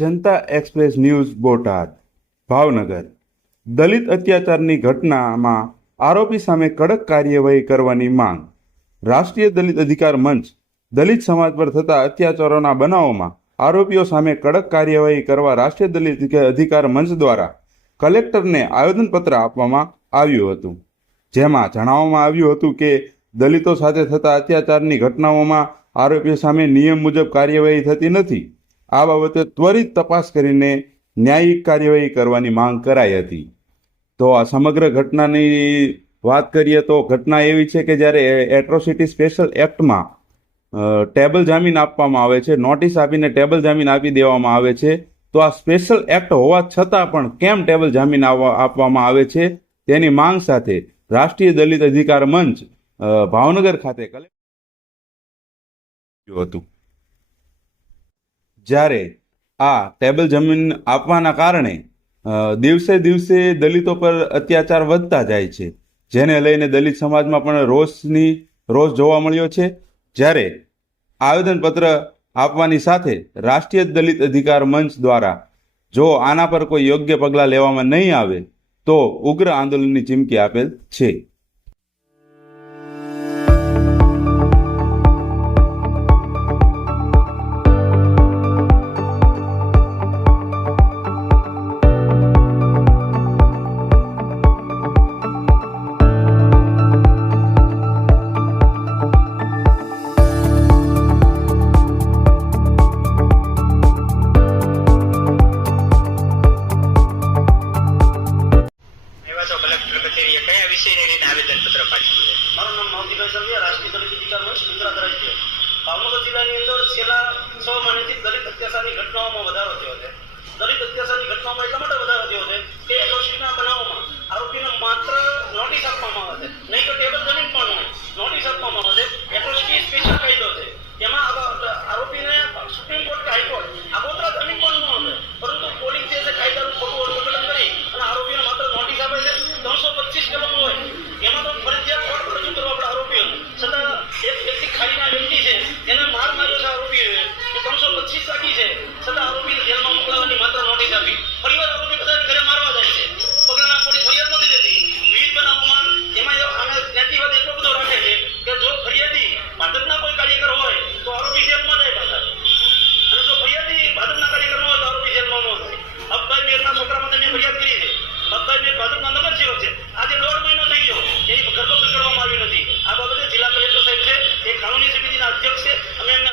જનતા express news Botad Bhavnagar દલિત અત્યાચારની ઘટનામાં આરોપી સામે કડક કાર્યવાહી કરવાની માંગ. રાષ્ટ્રીય દલિત અધિકાર મંચ દલિત સમાજ પર થતા અત્યાચારોના બનાવોમાં આરોપીઓ સામે કડક કાર્યવાહી કરવા રાષ્ટ્રીય દલિત અધિકાર મંચ દ્વારા કલેક્ટરને આવેદનપત્ર આપવામાં આવ્યું હતું. જેમાં જણાવવામાં આવ્યું હતું કે દલિતો સાથે થતા અત્યાચારની ઘટનાઓમાં આરોપીઓ સામે નિયમ મુજબ કાર્યવાહી થતી નથી. આ બાબતે ત્વરિત તપાસ કરીને ન્યાયિક કાર્યવાહી કરવાની માંગ કરાઈ હતી. તો આ સમગ્ર ઘટનાની વાત કરીએ તો ઘટના એવી છે કે જ્યારે એટ્રોસિટી સ્પેશિયલ એક્ટમાં ટેબલ જામીન આપવામાં આવે છે, નોટિસ આપીને ટેબલ જામીન આપી દેવામાં આવે છે. તો આ સ્પેશિયલ એક્ટ હોવા છતાં પણ કેમ ટેબલ જામીન આપવામાં આવે છે તેની માંગ સાથે રાષ્ટ્રીય દલિત અધિકાર મંચ ભાવનગર ખાતે કલેક્ટર હતું. જ્યારે આ ટેબલ જમીન આપવાના કારણે દિવસે દિવસે દલિતો પર અત્યાચાર વધતા જાય છે, જેને લઈને દલિત સમાજમાં પણ રોષ જોવા મળ્યો છે. જ્યારે આવેદનપત્ર આપવાની સાથે રાષ્ટ્રીય દલિત અધિકાર મંચ દ્વારા જો આના પર કોઈ યોગ્ય પગલાં લેવામાં નહીં આવે તો ઉગ્ર આંદોલનની ચીમકી આપેલ છે. મારું નામ માવજીભાઈ સરવિયા, રાષ્ટ્રીય દલિત અધિકાર મંચ ગુજરાત રાજ્ય. ભાવનગર જિલ્લાની અંદર છેલ્લા 6 મહિનાથી દલિત અત્યાચારની ઘટનાઓમાં વધારો થયો છે. દલિત અત્યાચારની ઘટનાઓમાં એટલા માટે વધારો થયો છે કે એટ્રોસિટીના બનાવોમાં આરોપીને માત્ર નોટિસ આપવામાં આવે છે, નહીં તો ટેબલ જમીન પણ હોય, નોટિસ આપવામાં આવે છે. એટ્રોસિટી સ્પેશિયલ કાયદો છે, એમાં આરોપીને સુપ્રીમ કોર્ટ કે હાઈકોર્ટ આગોતરા જમીન પણ ન આપે, પરંતુ પોલીસ જે છે કાયદાનું ખોટું અર્થઘટન કરી અને આરોપીને માત્ર નોટિસ આપે છે. 325 કલમો હોય એમાં તો ફરજિયાત કોર્ટ પર રજૂ કરવા પડે આરોપીઓને. છતાં એક વ્યક્તિ ખાલીના વ્યક્તિ છે, એને માર માર્યો છે આરોપીઓએ, 325 કાઢી છે, છતાં આરોપીને જેલમાં મોકલાવવાની માત્ર નોટિસ આપી. ફરીવાર આરોપી બધા ઘરે મારવા જાય છે. પગલાના પોલીસ ફરિયાદ નથી દેતી. વિવિધ બનાવોમાં એમાં જ્ઞાતિવાદ એટલો બધો રાખે છે કે જો ફરિયાદી ભાજપના કોઈ કાર્યકર હોય તો આરોપી જેલમાં જાય પાછા, અને જો ફરિયાદી ભાજપના કાર્યકર ન હોય તો આરોપી જેલમાં ન જાય. અબભાઈ મેરના છોકરા માટે મેં ફરિયાદ કરી છે. અબભાઈ મેર ભાજપના નગરસેવક છે. આજે 1.5